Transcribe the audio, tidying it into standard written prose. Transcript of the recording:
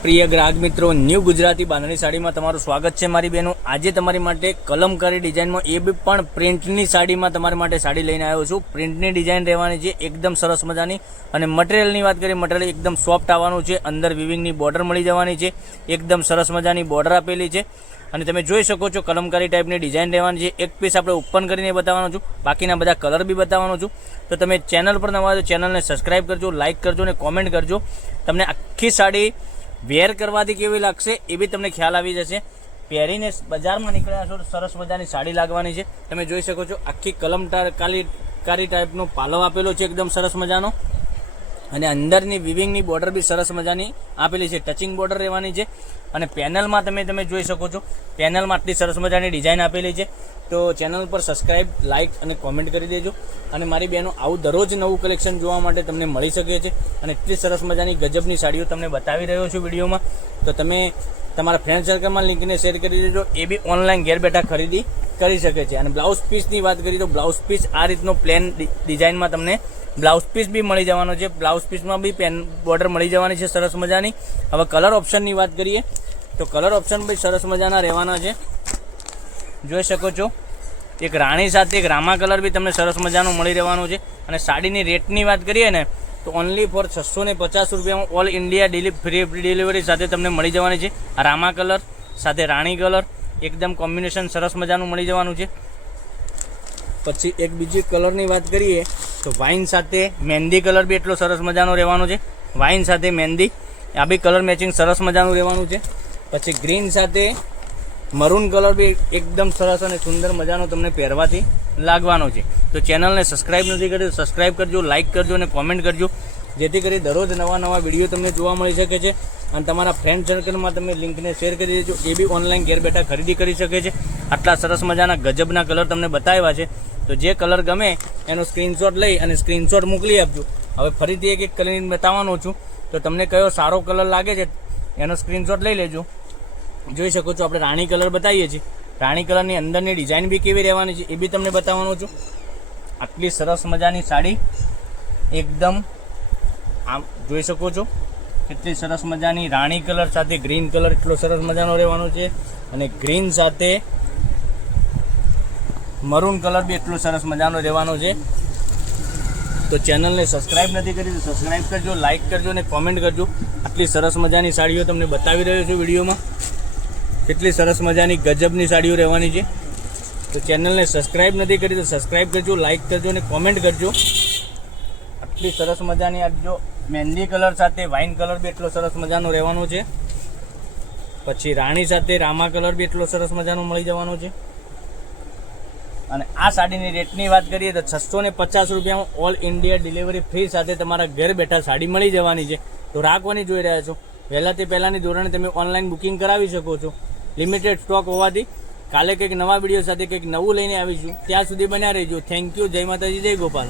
પ્રિય ગ્રાહક મિત્રો, ન્યૂ ગુજરાતી બાંધણી સાડીમાં તમારું સ્વાગત છે મારી બહેનો। આજે તમારી માટે કલમકારી ડિઝાઇનમાં એ બી પણ પ્રિન્ટની સાડીમાં તમારી માટે સાડી લઈને આવ્યો છું। પ્રિન્ટની ડિઝાઇન રહેવાની છે, એકદમ સરસ મજાની। અને મટીરિયલની વાત કરીએ, મટીરિયલ એકદમ સોફ્ટ આવવાનું છે। અંદર વિવિંગની બોર્ડર મળી જવાની છે, એકદમ સરસ મજાની બોર્ડર આપેલી છે। અને તમે જોઈ શકો છો કલમકારી ટાઈપની ડિઝાઇન રહેવાની છે। એક પીસ આપણે ઓપન કરીને બતાવવાનો છું, બાકીના બધા કલર બી બતાવવાનો છું। તો તમે ચેનલ પર નવા તો ચેનલને સબસ્ક્રાઈબ કરજો, લાઇક કરજો અને કોમેન્ટ કરજો। તમને આખી સાડી વેર કરવાથી કેવી લાગશે એ બી તમને ખ્યાલ આવી જશે। પહેરીને બજારમાં નીકળ્યા છો તો સરસ મજાની સાડી લાગવાની છે। તમે જોઈ શકો છો આખી કલમકારી ટાઈપનો પાલવ આપેલો છે, એકદમ સરસ મજાનો। અને અંદરની વિવિંગની બોર્ડર બી સરસ મજાની આપેલી છે, ટચિંગ બોર્ડર રહેવાની છે। અને પેનલમાં તમે જોઈ શકો છો, પેનલમાં આટલી સરસ મજાની ડિઝાઇન આપેલી છે। તો ચેનલ પર સબસ્ક્રાઈબ, લાઇક અને કોમેન્ટ કરી દેજો। અને મારી બહેનો, આવું દરરોજ નવું કલેક્શન જોવા માટે તમને મળી શકે છે। અને એટલી સરસ મજાની ગજબની સાડીઓ તમને બતાવી રહ્યો છું વિડીયોમાં। તો તમે તમારા ફ્રેન્ડ સર્કલમાં લિંકને શેર કરી દેજો, એ બી ઓનલાઈન ઘેર બેઠા ખરીદી કરી શકે છે। અને બ્લાઉઝ પીસની વાત કરીએ તો બ્લાઉઝ પીસ આ રીતનો પ્લેન ડિઝાઇનમાં તમને બ્લાઉઝ પીસ બી મળી જવાનો છે। બ્લાઉઝ પીસમાં બી પેન બોર્ડર મળી જવાની છે સરસ મજાની। હવે કલર ઓપ્શનની વાત કરીએ તો કલર ઓપ્શન બી સરસ મજાના રહેવાના છે, જોઈ શકો છો। એક રાણી સાથે એક રામા કલર બી તમને સરસ મજાનો મળી રહેવાનો છે। અને સાડીની રેટની વાત કરીએ ને તો ઓનલી ફોર 650 રૂપિયામાં ઓલ ઇન્ડિયા ફ્રી ડિલિવરી સાથે તમને મળી જવાની છે। રામા કલર સાથે રાણી કલર એકદમ કોમ્બિનેશન સરસ મજાનું મળી જવાનું છે। પછી એક બીજી કલરની વાત કરીએ તો વાઇન સાથે મહેંદી કલર બી એટલો સરસ મજાનો રહેવાનો છે। વાઇન સાથે મહેંદી આ બી કલર મેચિંગ સરસ મજાનું રહેવાનું છે। પછી ગ્રીન સાથે મરૂન કલર બી એકદમ સરસ અને સુંદર મજાનો તમને પહેરવાથી લાગવાનો છે। તો ચેનલને સબસ્ક્રાઈબ નથી કરી તો સબસ્ક્રાઈબ કરજો, લાઇક કરજો અને કોમેન્ટ કરજો, જેથી કરી દરરોજ નવા વિડીયો તમને જોવા મળી શકે છે। અને તમારા ફ્રેન્ડ સર્કલમાં તમે લિંકને શેર કરી દેજો, એ બી ઓનલાઈન ઘેર બેઠા ખરીદી કરી શકે છે। આટલા સરસ મજાના ગજબના કલર તમને બતાવ્યા છે। તો જે કલર ગમે એનો સ્ક્રીનશોટ લઈ અને સ્ક્રીનશોટ મોકલી આપજો। હવે ફરીથી એક કલર બતાવવાનો છું, તો તમને કયો સારો કલર લાગે છે એનો સ્ક્રીનશોટ લઈ લેજો। જોઈ શકો છો આપણે રાણી કલર બતાવીએ છીએ, રાણી કલરની અંદરની ડિઝાઇન બી કેવી રહેવાની છે એ બી તમને બતાવવાનો છું। આટલી સરસ મજાની સાડી એકદમ આમ જોઈ શકો છો, કેટલી સરસ મજાની રાણી કલર સાથે ગ્રીન કલર એટલો સરસ મજાનો રહેવાનો છે। અને ગ્રીન સાથે મરૂન કલર બી એટલો સરસ મજાનો રહેવાનો છે। તો ચેનલને સબસ્ક્રાઈબ નથી કરી તો સબસ્ક્રાઈબ કરજો, લાઇક કરજો અને કોમેન્ટ કરજો। આટલી સરસ મજાની સાડીઓ તમને બતાવી રહ્યો છું વિડીયોમાં, કેટલી સરસ મજાની ગજબની સાડીઓ રહેવાની છે। તો ચેનલને સબસ્ક્રાઈબ નથી કરી તો સબસ્ક્રાઈબ કરજો, લાઇક કરજો અને કોમેન્ટ કરજો। આટલી સરસ મજાની આ જો મહેંદી કલર સાથે વાઇન કલર બી એટલો સરસ મજાનો રહેવાનો છે। પછી રાણી સાથે રામા કલર બી એટલો સરસ મજાનો મળી જવાનો છે। અને આ સાડીની રેટની વાત કરીએ તો 650 રૂપિયામાં ઓલ ઇન્ડિયા ડિલિવરી ફ્રી સાથે તમારા ઘર બેઠા સાડી મળી જવાની છે। તો રાખવાની જોઈ રહ્યા છો, પહેલાંથી પહેલાંની ધોરણે તમે ઓનલાઈન બુકિંગ કરાવી શકો છો। લિમિટેડ સ્ટોક હોવાથી કાલે કંઈક નવા વિડીયો સાથે કંઈક નવું લઈને આવીશું, ત્યાં સુધી બન્યા રહેજો। થેન્ક યુ, જય માતાજી, જય ગોપાલ।